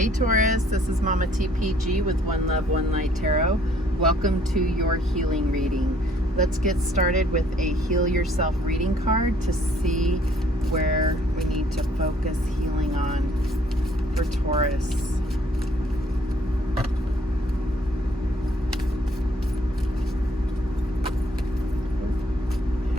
Hey Taurus, this is Mama TPG with One Love, One Light Tarot. Welcome to your healing reading. Let's get started with a Heal Yourself reading card to see where we need to focus healing on for Taurus.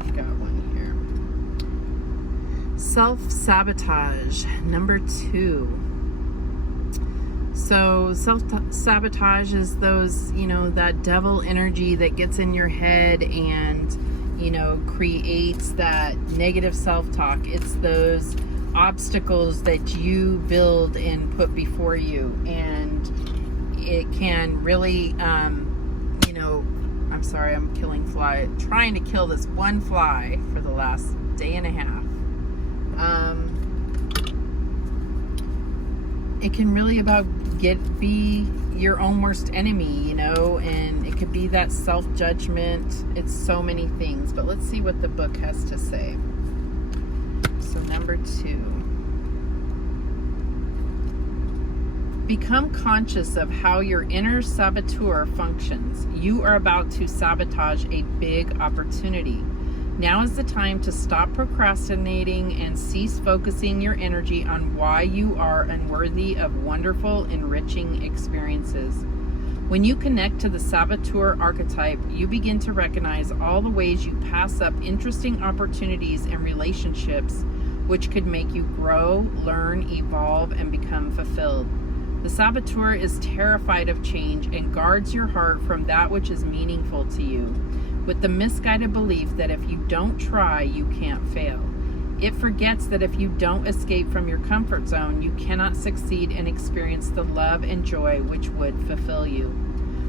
I've got one here. Self-sabotage, number 2. So self-sabotage is those, that devil energy that gets in your head and, creates that negative self-talk. It's those obstacles that you build and put before you. And it can really, I'm sorry, I'm trying to kill this one fly for the last day and a half. It can really be your own worst enemy, and it could be that self-judgment. It's so many things, but let's see what the book has to say. So number 2. Become conscious of how your inner saboteur functions. You are about to sabotage a big opportunity. Now is the time to stop procrastinating and cease focusing your energy on why you are unworthy of wonderful, enriching experiences. When you connect to the saboteur archetype, you begin to recognize all the ways you pass up interesting opportunities and relationships which could make you grow, learn, evolve, and become fulfilled. The saboteur is terrified of change and guards your heart from that which is meaningful to you, with the misguided belief that if you don't try, you can't fail. It forgets that if you don't escape from your comfort zone, you cannot succeed and experience the love and joy which would fulfill you.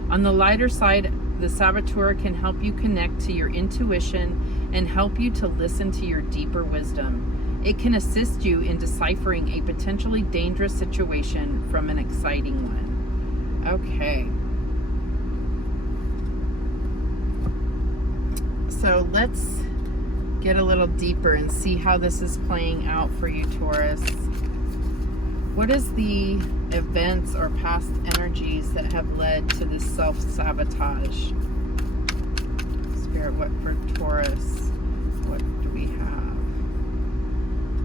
On the lighter side, the saboteur can help you connect to your intuition and help you to listen to your deeper wisdom. It can assist you in deciphering a potentially dangerous situation from an exciting one. Okay. So let's get a little deeper and see how this is playing out for you, Taurus. What is the events or past energies that have led to this self-sabotage? Spirit, what for Taurus? What do we have?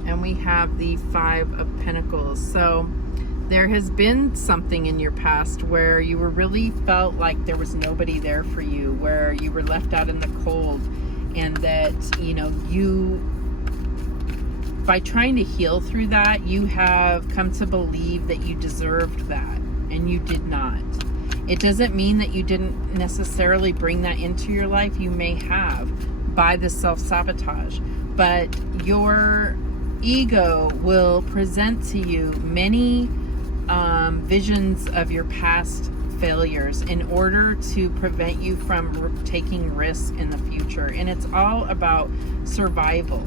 And we have the 5 of Pentacles. So there has been something in your past where you were really felt like there was nobody there for you, where you were left out in the cold, and that, you, by trying to heal through that, you have come to believe that you deserved that, and you did not. It doesn't mean that you didn't necessarily bring that into your life. You may have by the self-sabotage, but your ego will present to you many visions of your past failures in order to prevent you from taking risks in the future. And it's all about survival.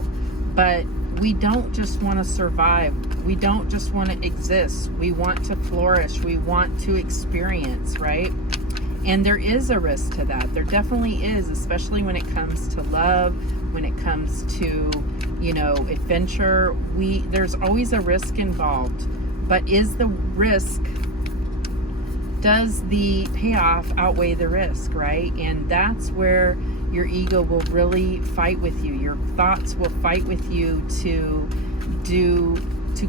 But we don't just want to survive. We don't just want to exist. We want to flourish. We want to experience, right? And there is a risk to that. There definitely is, especially when it comes to love, when it comes to, adventure. There's always a risk involved. But is the risk, does the payoff outweigh the risk, right? And that's where your ego will really fight with you. Your thoughts will fight with you to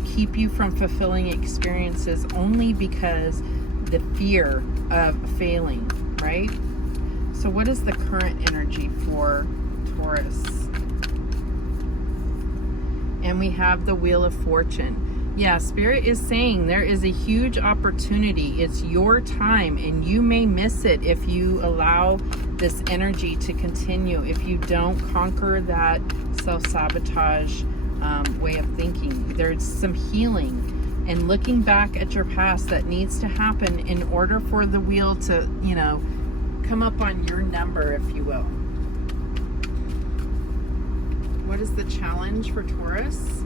keep you from fulfilling experiences only because the fear of failing, right? So what is the current energy for Taurus? And we have the Wheel of Fortune. Yeah, Spirit is saying there is a huge opportunity. It's your time, and you may miss it if you allow this energy to continue, if you don't conquer that self-sabotage way of thinking. There's some healing and looking back at your past that needs to happen in order for the wheel to, come up on your number, if you will. What is the challenge for Taurus?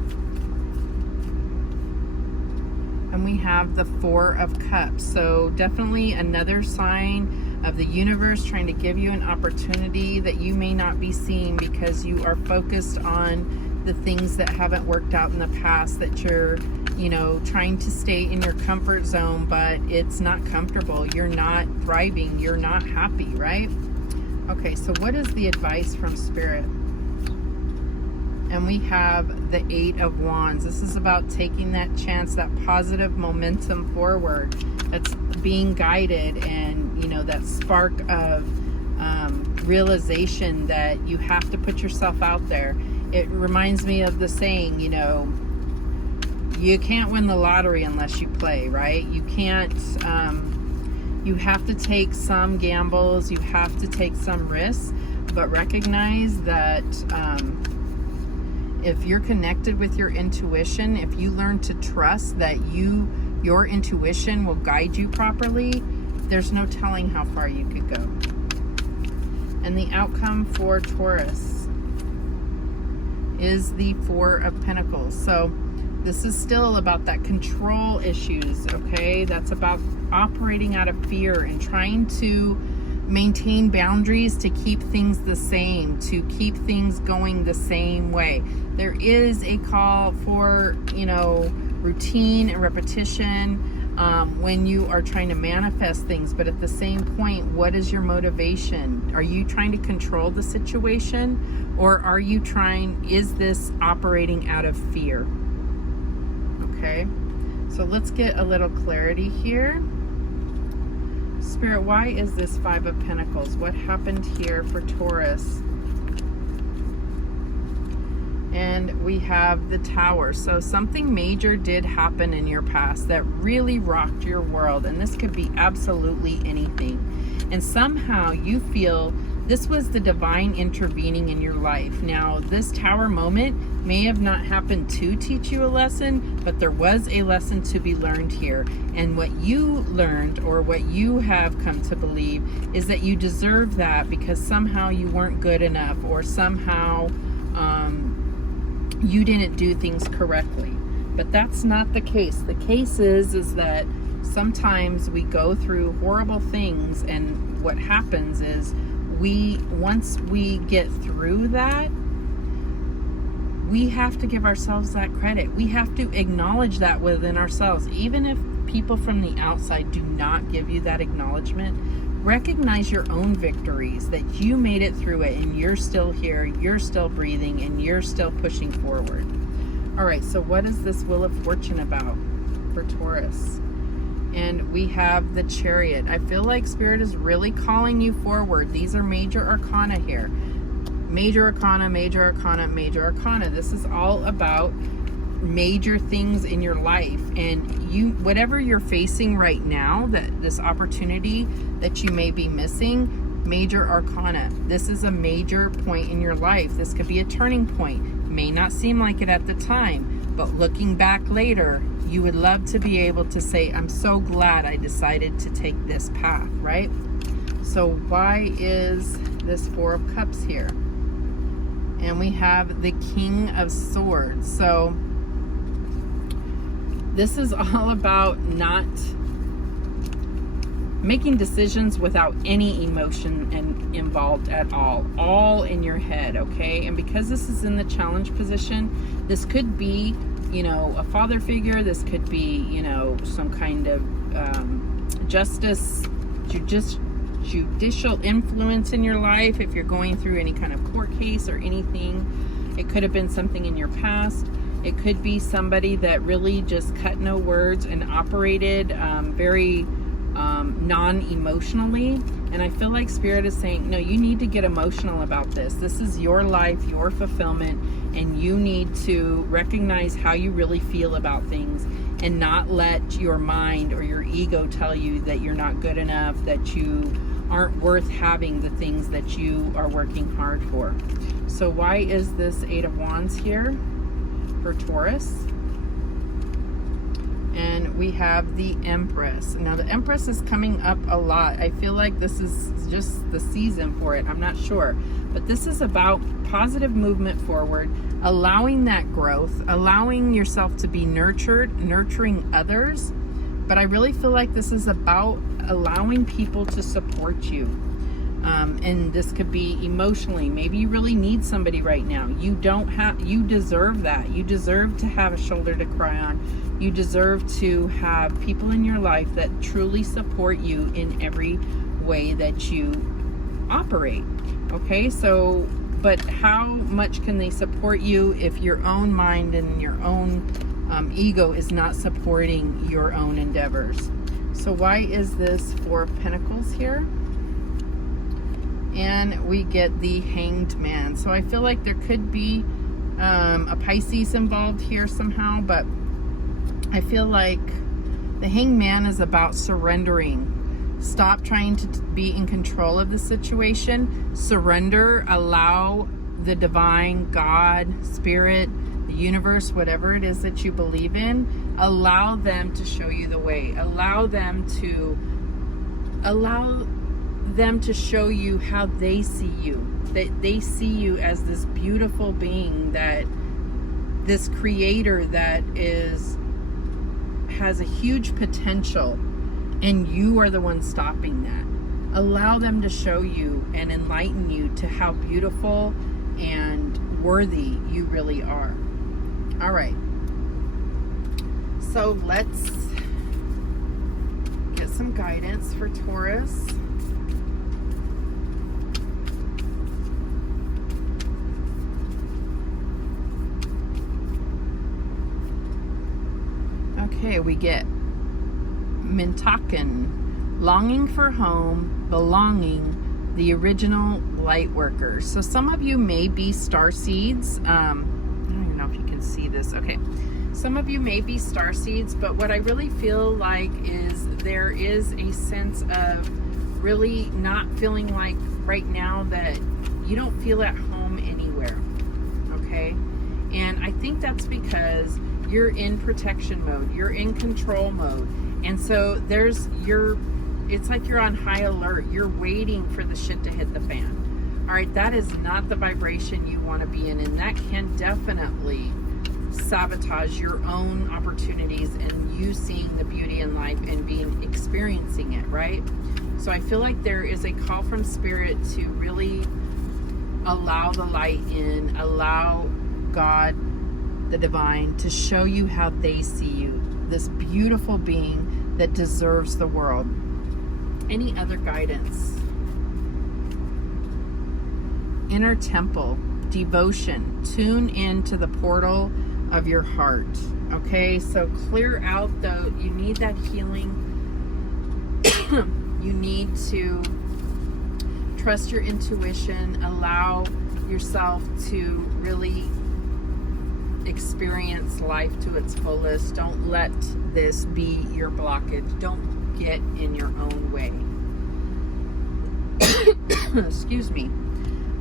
And we have the 4 of Cups. So definitely another sign of the universe trying to give you an opportunity that you may not be seeing because you are focused on the things that haven't worked out in the past that you're you know, trying to stay in your comfort zone, but it's not comfortable. You're not thriving. You're not happy, right? Okay, so what is the advice from Spirit? And we have the 8 of Wands. This is about taking that chance, that positive momentum forward. That's being guided, and, you know, that spark of realization that you have to put yourself out there. It reminds me of the saying, you know, you can't win the lottery unless you play, right? You can't, you have to take some gambles, you have to take some risks, but recognize that if you're connected with your intuition, if you learn to trust that your intuition will guide you properly, there's no telling how far you could go. And the outcome for Taurus is the 4 of Pentacles. So this is still about that control issues, okay? That's about operating out of fear and trying to maintain boundaries to keep things the same, to keep things going the same way. There is a call for, you know, routine and repetition when you are trying to manifest things, but at the same point, what is your motivation? Are you trying to control the situation, or are you is this operating out of fear? Okay, so let's get a little clarity here. Spirit, why is this 5 of Pentacles? What happened here for Taurus? And we have the Tower. So something major did happen in your past that really rocked your world. And this could be absolutely anything. And somehow you feel this was the divine intervening in your life. Now, this Tower moment may have not happened to teach you a lesson, but there was a lesson to be learned here. And what you learned, or what you have come to believe, is that you deserve that because somehow you weren't good enough, or somehow you didn't do things correctly. But that's not the case. The case is that sometimes we go through horrible things, and what happens is once we get through that, we have to give ourselves that credit. We have to acknowledge that within ourselves. Even if people from the outside do not give you that acknowledgement, recognize your own victories, that you made it through it and you're still here, you're still breathing, and you're still pushing forward. All right, so what is this Wheel of Fortune about for Taurus? And we have the Chariot. I feel like Spirit is really calling you forward. These are major arcana here. Major arcana, major arcana, major arcana. This is all about major things in your life, and whatever you're facing right now, that this opportunity that you may be missing, major arcana. This is a major point in your life. This could be a turning point. May not seem like it at the time, but looking back later, you would love to be able to say, I'm so glad I decided to take this path, right? So why is this 4 of Cups here? And we have the King of Swords. So this is all about not making decisions without any emotion involved at all in your head, okay? And because this is in the challenge position, this could be, you know, a father figure. This could be, you know, some kind of judicial influence in your life. If you're going through any kind of court case or anything, it could have been something in your past. It could be somebody that really just cut no words and operated very non-emotionally. And I feel like Spirit is saying, no, you need to get emotional about this. This is your life, your fulfillment, and you need to recognize how you really feel about things and not let your mind or your ego tell you that you're not good enough, that you aren't worth having the things that you are working hard for. So why is this 8 of Wands here for Taurus? And we have the Empress. Now the Empress is coming up a lot. I feel like this is just the season for it. I'm not sure. But this is about positive movement forward, allowing that growth, allowing yourself to be nurtured, nurturing others. But I really feel like this is about allowing people to support you. And this could be emotionally. Maybe you really need somebody right now. You deserve that. You deserve to have a shoulder to cry on. You deserve to have people in your life that truly support you in every way that you operate. Okay, so, but how much can they support you if your own mind and your own ego is not supporting your own endeavors? So why is this Four of Pentacles here? And we get the Hanged Man. So I feel like there could be a Pisces involved here somehow, but I feel like the Hanged Man is about surrendering. Stop trying to be in control of the situation. Surrender. Allow the divine, God, spirit, the universe, whatever it is that you believe in, allow them to show you the way. Allow them to show you how they see you. That they see you as this beautiful being, that this creator that has a huge potential, and you are the one stopping that. Allow them to show you and enlighten you to how beautiful and worthy you really are. All right. So let's get some guidance for Taurus. Okay, we get Mintaken, longing for home, belonging, the original light worker. So some of you may be starseeds. I don't even know if you can see this. Okay, some of you may be starseeds, but what I really feel like is there is a sense of really not feeling like right now that you don't feel at home anywhere. Okay, and I think that's because you're in protection mode, you're in control mode, and so it's like you're on high alert. You're waiting for the shit to hit the fan. All right, that is not the vibration you want to be in, and that can definitely sabotage your own opportunities and you seeing the beauty in life and experiencing it, right? So I feel like there is a call from spirit to really allow the light in, allow God, the divine, to show you how they see you, this beautiful being that deserves the world. Any other guidance? Inner temple, devotion, tune into the portal of your heart. Okay, so clear out though, you need that healing. You need to trust your intuition, allow yourself to really experience life to its fullest. Don't let this be your blockage. Don't get in your own way. Excuse me.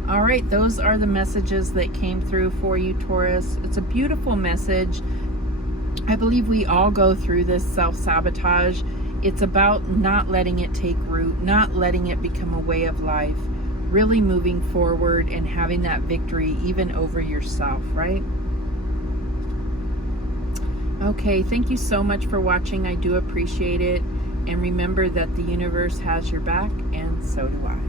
All right, those are the messages that came through for you, Taurus. It's a beautiful message. I believe we all go through this self-sabotage. It's about not letting it take root, not letting it become a way of life, really moving forward and having that victory even over yourself, right? Okay, thank you so much for watching. I do appreciate it. And remember that the universe has your back, and so do I.